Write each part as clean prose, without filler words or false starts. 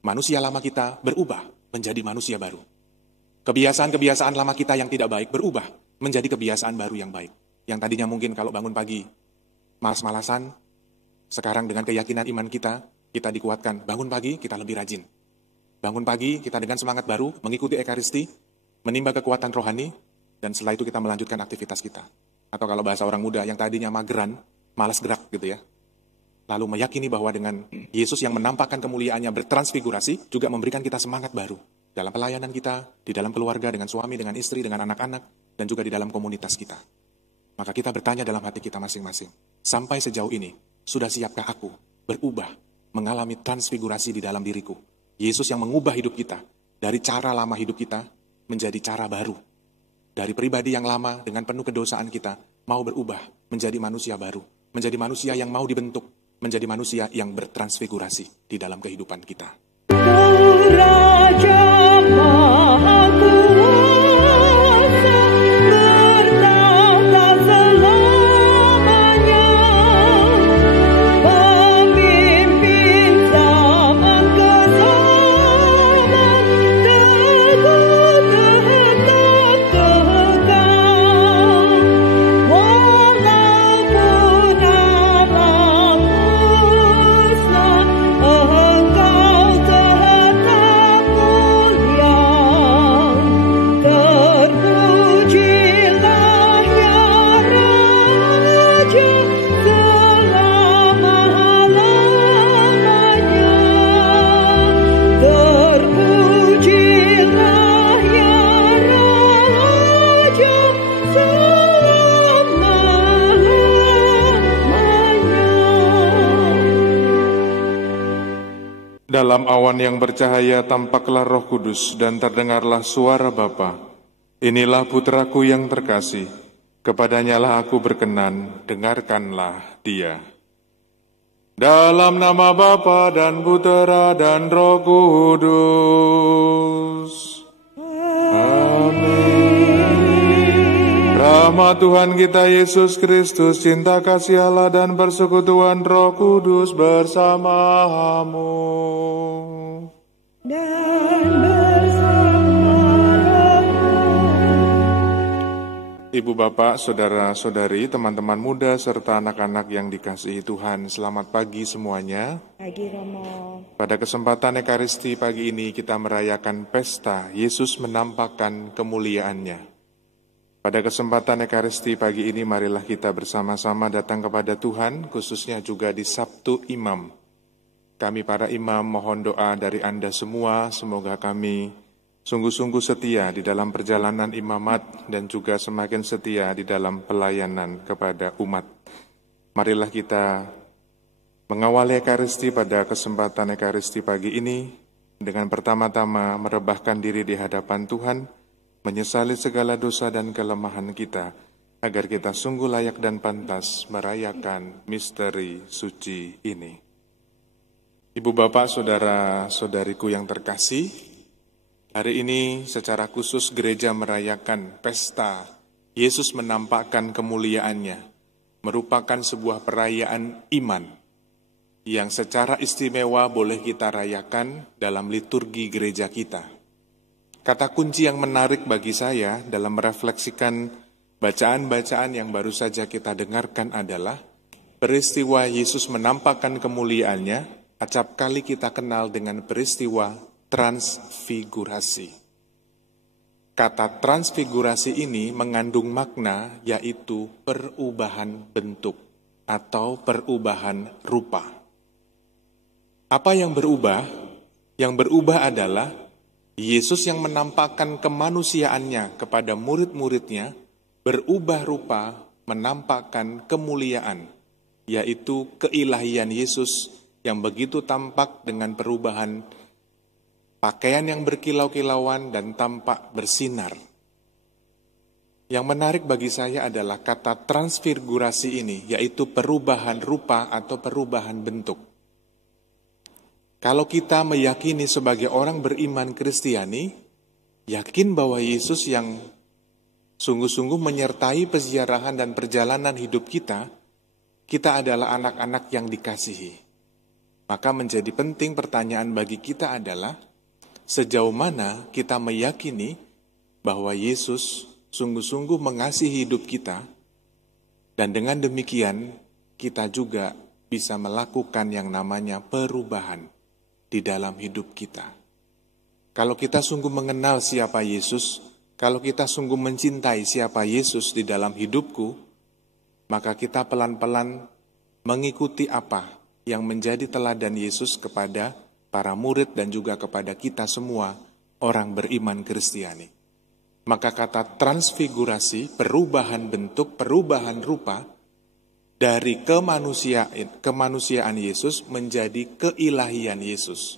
Manusia lama kita berubah menjadi manusia baru. Kebiasaan-kebiasaan lama kita yang tidak baik berubah menjadi kebiasaan baru yang baik. Yang tadinya mungkin kalau bangun pagi malas-malasan, sekarang dengan keyakinan iman kita dikuatkan. Bangun pagi, kita lebih rajin. Bangun pagi, kita dengan semangat baru, mengikuti Ekaristi, menimba kekuatan rohani, dan setelah itu kita melanjutkan aktivitas kita. Atau kalau bahasa orang muda yang tadinya mageran, malas gerak gitu ya. Lalu meyakini bahwa dengan Yesus yang menampakkan kemuliaannya bertransfigurasi, juga memberikan kita semangat baru. Dalam pelayanan kita, di dalam keluarga, dengan suami, dengan istri, dengan anak-anak, dan juga di dalam komunitas kita. Maka kita bertanya dalam hati kita masing-masing, sampai sejauh ini, sudah siapkah aku berubah, mengalami transfigurasi di dalam diriku? Yesus yang mengubah hidup kita, dari cara lama hidup kita, menjadi cara baru. Dari pribadi yang lama, dengan penuh kedosaan kita, mau berubah, menjadi manusia baru. Menjadi manusia yang mau dibentuk, menjadi manusia yang bertransfigurasi di dalam kehidupan kita. Raja Maha Kuasa bertahta selamanya, pemimpin zaman ke zaman, teguh tetap kekal. Walaupun alam rusak, Engkau tetap mulia. Terpujilah ya Raja selama-lamanya. Terpujilah ya Raja selama-lamanya. Dalam awan yang bercahaya tampaklah Roh Kudus dan terdengarlah suara Bapa. Inilah putraku yang terkasih, kepadanyalah aku berkenan, dengarkanlah dia. Dalam nama Bapa dan Putera dan Roh Kudus. Amin. Rahmat Tuhan kita Yesus Kristus, cinta kasih Allah dan persekutuan Roh Kudus bersamamu. Dan bersama rohmu. Ibu bapak, saudara-saudari, teman-teman muda, serta anak-anak yang dikasihi Tuhan, selamat pagi semuanya. Pagi Romo. Pada kesempatan Ekaristi pagi ini kita merayakan pesta Yesus menampakkan kemuliaannya. Pada kesempatan Ekaristi pagi ini marilah kita bersama-sama datang kepada Tuhan, khususnya juga di Sabtu Imam. Kami para imam mohon doa dari Anda semua, semoga kami sungguh-sungguh setia di dalam perjalanan imamat dan juga semakin setia di dalam pelayanan kepada umat. Marilah kita mengawali Ekaristi pada kesempatan Ekaristi pagi ini dengan pertama-tama merebahkan diri di hadapan Tuhan, menyesali segala dosa dan kelemahan kita, agar kita sungguh layak dan pantas merayakan misteri suci ini. Ibu bapak, saudara-saudariku yang terkasih, hari ini secara khusus gereja merayakan pesta Yesus menampakkan kemuliaannya, merupakan sebuah perayaan iman yang secara istimewa boleh kita rayakan dalam liturgi gereja kita. Kata kunci yang menarik bagi saya dalam merefleksikan bacaan-bacaan yang baru saja kita dengarkan adalah peristiwa Yesus menampakkan kemuliaannya, acap kali kita kenal dengan peristiwa transfigurasi. Kata transfigurasi ini mengandung makna yaitu perubahan bentuk atau perubahan rupa. Apa yang berubah? Yang berubah adalah Yesus yang menampakkan kemanusiaannya kepada murid-muridnya berubah rupa, menampakkan kemuliaan, yaitu keilahian Yesus yang begitu tampak dengan perubahan pakaian yang berkilau-kilauan dan tampak bersinar. Yang menarik bagi saya adalah kata transfigurasi ini, yaitu perubahan rupa atau perubahan bentuk. Kalau kita meyakini sebagai orang beriman Kristiani, yakin bahwa Yesus yang sungguh-sungguh menyertai peziarahan dan perjalanan hidup kita, kita adalah anak-anak yang dikasihi. Maka menjadi penting pertanyaan bagi kita adalah, sejauh mana kita meyakini bahwa Yesus sungguh-sungguh mengasihi hidup kita, dan dengan demikian kita juga bisa melakukan yang namanya perubahan di dalam hidup kita. Kalau kita sungguh mengenal siapa Yesus, kalau kita sungguh mencintai siapa Yesus di dalam hidupku, maka kita pelan-pelan mengikuti apa yang menjadi teladan Yesus kepada para murid dan juga kepada kita semua orang beriman Kristiani. Maka kata transfigurasi, perubahan bentuk, perubahan rupa, dari kemanusiaan Yesus menjadi keilahian Yesus.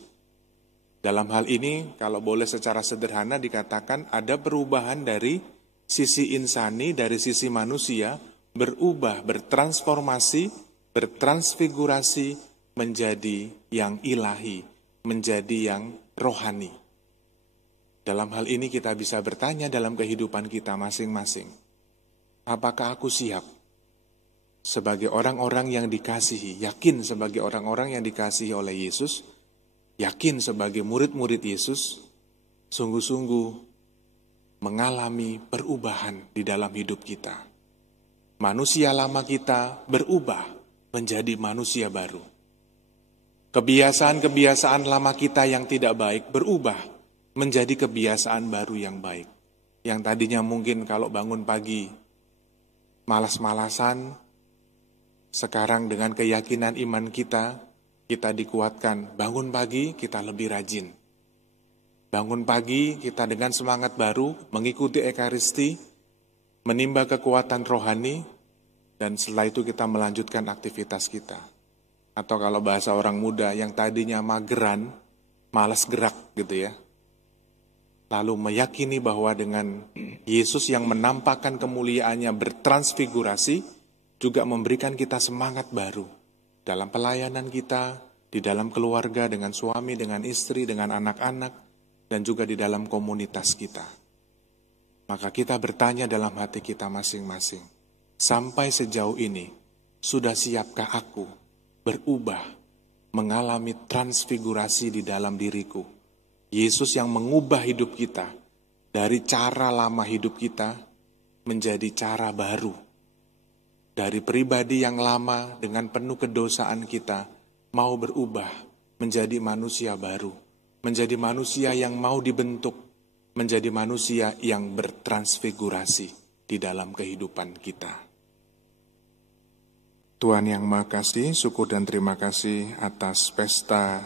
Dalam hal ini, kalau boleh secara sederhana dikatakan, ada perubahan dari sisi insani, dari sisi manusia, berubah, bertransformasi, bertransfigurasi menjadi yang ilahi, menjadi yang rohani. Dalam hal ini kita bisa bertanya dalam kehidupan kita masing-masing, apakah aku siap sebagai orang-orang yang dikasihi, yakin sebagai orang-orang yang dikasihi oleh Yesus, yakin sebagai murid-murid Yesus, sungguh-sungguh mengalami perubahan di dalam hidup kita. Manusia lama kita berubah menjadi manusia baru. Kebiasaan-kebiasaan lama kita yang tidak baik berubah menjadi kebiasaan baru yang baik. Yang tadinya mungkin kalau bangun pagi malas-malasan, sekarang dengan keyakinan iman kita dikuatkan. Bangun pagi kita lebih rajin. Bangun pagi kita dengan semangat baru mengikuti Ekaristi, menimba kekuatan rohani, dan setelah itu kita melanjutkan aktivitas kita. Atau kalau bahasa orang muda yang tadinya mageran, malas gerak gitu ya. Lalu meyakini bahwa dengan Yesus yang menampakkan kemuliaannya bertransfigurasi, juga memberikan kita semangat baru dalam pelayanan kita, di dalam keluarga, dengan suami, dengan istri, dengan anak-anak, dan juga di dalam komunitas kita. Maka kita bertanya dalam hati kita masing-masing, sampai sejauh ini, sudah siapkah aku berubah, mengalami transfigurasi di dalam diriku? Yesus yang mengubah hidup kita, dari cara lama hidup kita, menjadi cara baru. Dari pribadi yang lama dengan penuh kedosaan kita, mau berubah menjadi manusia baru. Menjadi manusia yang mau dibentuk, menjadi manusia yang bertransfigurasi di dalam kehidupan kita. Tuhan yang Maha Kasih, syukur dan terima kasih atas pesta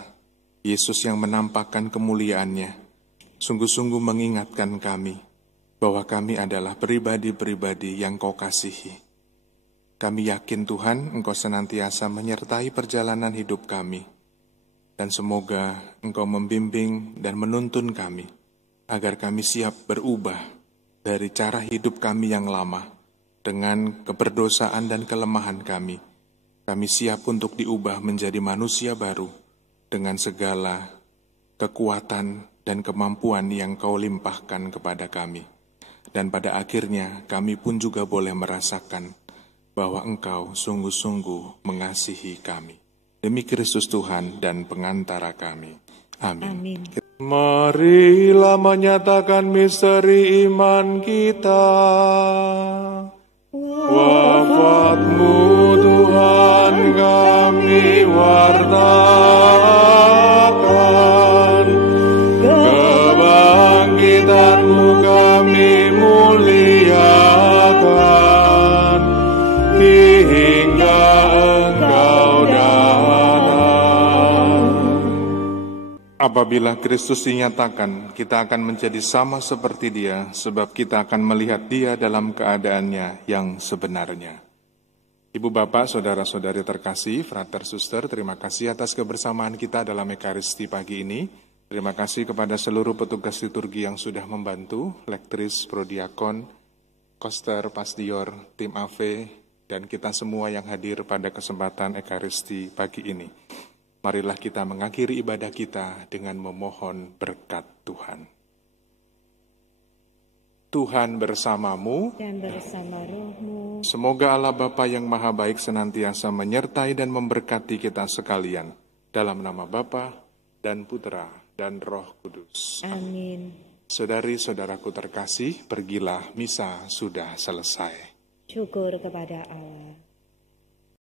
Yesus yang menampakkan kemuliaannya. Sungguh-sungguh mengingatkan kami bahwa kami adalah pribadi-pribadi yang Kau kasihi. Kami yakin Tuhan, Engkau senantiasa menyertai perjalanan hidup kami. Dan semoga Engkau membimbing dan menuntun kami, agar kami siap berubah dari cara hidup kami yang lama. Dengan keberdosaan dan kelemahan kami siap untuk diubah menjadi manusia baru dengan segala kekuatan dan kemampuan yang Kau limpahkan kepada kami. Dan pada akhirnya kami pun juga boleh merasakan bahwa Engkau sungguh-sungguh mengasihi kami. Demi Kristus Tuhan dan pengantara kami. Amin. Amin. Marilah menyatakan misteri iman kita. Wafat-Mu Tuhan kami wartakan, kebangkitan-Mu kami muliakan, hingga Engkau datang. Apabila Kristus dinyatakan, kita akan menjadi sama seperti Dia, sebab kita akan melihat Dia dalam keadaannya yang sebenarnya. Ibu bapak, saudara-saudari terkasih, frater suster, terima kasih atas kebersamaan kita dalam Ekaristi pagi ini. Terima kasih kepada seluruh petugas liturgi yang sudah membantu, lektris, prodiakon, koster, pasdior, tim AV, dan kita semua yang hadir pada kesempatan Ekaristi pagi ini. Marilah kita mengakhiri ibadah kita dengan memohon berkat Tuhan. Tuhan bersamamu, Dan bersama rohmu, semoga Allah Bapa yang Maha Baik senantiasa menyertai dan memberkati kita sekalian, Dalam nama Bapa dan Putra dan Roh Kudus. Amin. Saudari-saudaraku terkasih, pergilah, misa sudah selesai. Syukur kepada Allah.